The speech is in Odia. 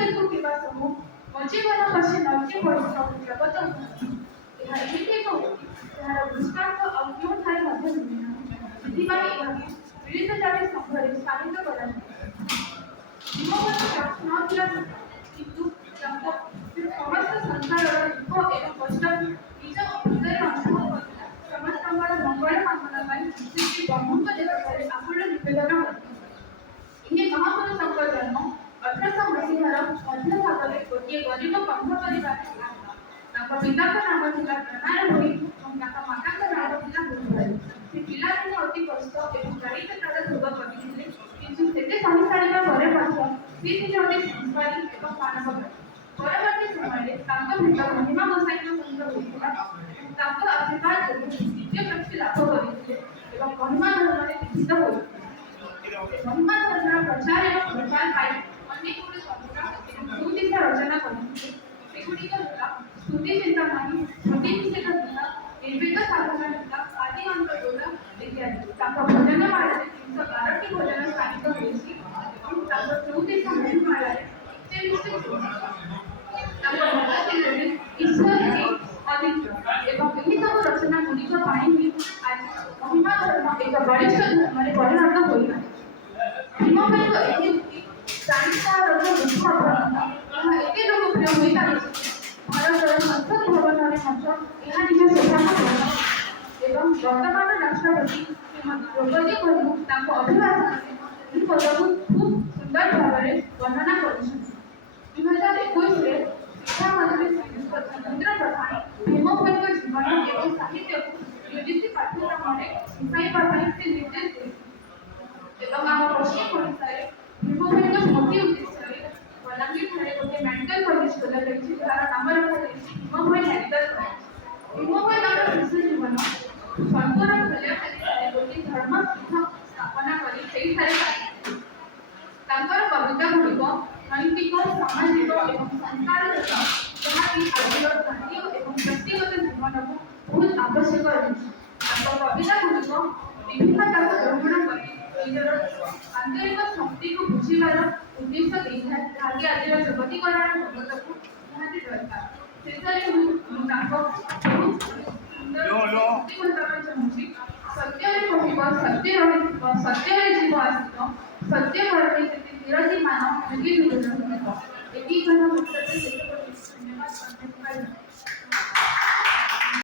देखु किबा सब ମୋ ଜୀବନ ପଛେ ନଦୀ ପଡ଼ିଥାଉ ଜଗତ ଏହା ଏମିତି ଏକ ଉକ୍ତି ଯାହାର ଦୃଷ୍ଟାନ୍ତ ଆଉ କେଉଁଠାରେ ମଧ୍ୟ ମିଳେ ନାହିଁ। ସେଥିପାଇଁ ଏହାକୁ ପୀଡ଼ିତ ଜାତି ସଂଘରେ ସ୍ଥାନିତ କରାଯାଏ। ଭୀମଭୋଇଙ୍କ ଲକ୍ଷ୍ୟ ନଥିଲା କିନ୍ତୁ ତାଙ୍କ ସମସ୍ତ ସଂସାରର ଦୁଃଖ ଏବଂ କଷ୍ଟକୁ ନିଜ ଭିତରେ ଅନୁଭବ କରିଥିଲା। ସମସ୍ତଙ୍କର ମଙ୍ଗଳ କାମନା ପାଇଁ ଶ୍ରୀ ବ୍ରହ୍ମଙ୍କ ନିକଟରେ ଆକୁଳ ନିବେଦନ କରିଥିଲେ। ଏହି ମହାପୁରୁଷଙ୍କ ଜନ୍ମ 1800 ମସିହାର ମଧ୍ୟ ଭାଗରେ ଗୋଟିଏ ଗରିବ କନ୍ଧ ପରିବାରରେ ହେଲା। ତାଙ୍କ ପିତାଙ୍କ ନାମ ଥିଲା ପ୍ରଣାର ଭୋଇ ଏବଂ ତାଙ୍କ ମାତାଙ୍କ ନାମ ଥିଲା ଭୋଇବାଇ। ସେ ପିଲାଦିନେ ଅତି କଷ୍ଟ ଏବଂ ଦାରିଦ୍ର୍ୟତାର ଭୋଗ କରିଥିଲେ, କିନ୍ତୁ ସେତେ ସହି ସାରିବା ପରେ ମଧ୍ୟ ସେ ଥିଲେ ଅତି ସଂସ୍କାରୀ ଏବଂ ମାନବବାଦୀ। ପରବର୍ତ୍ତୀ ସମୟରେ ତାଙ୍କ ଭେଟ ମହିମା ଗୋସାଇଙ୍କ ସହିତ ହୋଇଥିଲା ଏବଂ ତାଙ୍କ ଆଶୀର୍ବାଦ ଯୋଗୁଁ ଦିବ୍ୟ ପ୍ରାପ୍ତି ଲାଭ କରିଥିଲେ ଏବଂ ମହିମା ଧର୍ମରେ ଦୀକ୍ଷିତ ହୋଇଥିଲେ। ସେ ମହିମା ଧର୍ମର ପ୍ରଚାର ଏବଂ ପ୍ରସାର ପାଇଁ ଅନେକ ଗୁଡ଼ିଏ କବିତା ଏବଂ ସୁଦିଶା ରଚନା କରିଥିଲେ। ସେଗୁଡ଼ିକ ହେଲା ସ୍ତୁତି ଚିନ୍ତାମଣି, ସ୍ମୃତି ନିଷେଧ ଗୀତା, ନିର୍ବେଦ ସାଧନା ଗୀତା, ଆଦି ଅନ୍ତର୍ଗତ ଇତ୍ୟାଦି। ତାଙ୍କ ଭଜନମାଳାରେ 312ଟି ଭଜନ ସ୍ଥାନିତ ହୋଇଛି ଏବଂ ତାଙ୍କ 34 ମଣିମାଳାରେ 41ଟି ତାଙ୍କ ଭଜନ ଥିଲେ ଈଶ୍ୱର ହିଁ ଅଦ୍ୱିତୀୟ ଏବଂ ଏହି ସବୁ ରଚନା ଗୁଡ଼ିକ ପାଇଁ ହିଁ ଆଜି ମହିମା ଧର୍ମ ଏକ ବଳିଷ୍ଠ ଧର୍ମରେ ପରିଣତ ହୋଇନାହିଁ। ଭୀମଭୋଇଙ୍କ ଏହି ଉକ୍ତି ପ୍ରାଣୀସାରର ଦୁଃଖ ଅବଲମ୍ବନ ଏହା ଏତେ ଲୋକପ୍ରିୟ ହୋଇପାରିଛି ଭାରତର ସଂସଦ ଭବନରେ ମଧ୍ୟ ଏହା ନିଜ ଶୋଭାକୁ କରିଛି ଏବଂ ବର୍ତ୍ତମାନ ରାଷ୍ଟ୍ରପତି ଶ୍ରୀମତୀ ଦ୍ରୌପଦୀ ମୁର୍ମୁ ତାଙ୍କ ଅଭିଭାଷଣରେ ଏହି ପଦକୁ ଖୁବ୍ ସୁନ୍ଦର ଭାବରେ ବର୍ଣ୍ଣନା କରିଛନ୍ତି। 2021ରେ ଶିକ୍ଷାମନ୍ତ୍ରୀ ଶ୍ରୀଯୁକ୍ତ ଧର୍ମେନ୍ଦ୍ର ପ୍ରଧାନ ଭୀମଭୋଇଙ୍କ ଜୀବନ ଏବଂ ସାହିତ୍ୟକୁ ୟୁଜିସି ପାଠ୍ୟକ୍ରମରେ ମିଶାଇବା ପାଇଁ ସେ ନିର୍ଦ୍ଦେଶ ଦେଇଥିଲେ ଏବଂ ଆମ ପଶ୍ଚିମ ଓଡ଼ିଶାରେ ଭୀମଭୋଇଙ୍କ ସ୍ମୃତି ଉଦ୍ଦେଶ୍ୟରେ ବଲାଙ୍ଗୀରଠାରେ ଗୋଟିଏ ମେଡିକାଲ କଲେଜ ଖୋଲାଯାଇଛି, ଯାହାର ନାମ ରଖାଯାଇଛି ଭୀମଭୋଇ ମେଡିକାଲ କଲେଜ। ଭୀମଭୋଇ ତାଙ୍କର ଶିଶୁ ଜୀବନ ସର୍ତ୍ତର ଖୋଲାଖାଲିଠାରେ ଗୋଟିଏ ଧର୍ମପୀଠ ସ୍ଥାପନା କରି ସେହିଠାରେ ପାଇଥିଲେ। ତାଙ୍କର କବିତା ଗୁଡ଼ିକ ନୈତିକ, ସାମାଜିକ ଏବଂ ସଂସ୍କାରଜନକ, ଯାହାକି ଆଜିର ଜାତୀୟ ଏବଂ ବ୍ୟକ୍ତିଗତ ଜୀବନକୁ ବହୁତ ଆବଶ୍ୟକ ରହିଛି। ତାଙ୍କ କବିତା ଗୁଡ଼ିକ ବିଭିନ୍ନତାକୁ ଗ୍ରହଣ କରି ନିଜର ଆନ୍ତରିକ ଶକ୍ତିକୁ ବୁଝିବାର ଉଦ୍ଦେଶ୍ୟ ଦେଇଥାଏ, ଯାହାକି ଆଜିର ଜଗତୀକରଣ ଜଗତକୁ ନିହାତି ଦରକାର। ଶେଷରେ ମୁଁ ତାଙ୍କ ବହୁତ ସୁନ୍ଦର କହିବାକୁ ଚାହୁଁଛି, ସତ୍ୟରେ କହିବ ସତ୍ୟ ରହିବ, ସତ୍ୟରେ ଜୀବ ଆସିବ, ସତ୍ୟ କରଣେ ଯେତେ ବିରୋଧୀ ମାନ ଯୁଗେ ଯୁଗ ରହିବ। ଏତିକି କଥା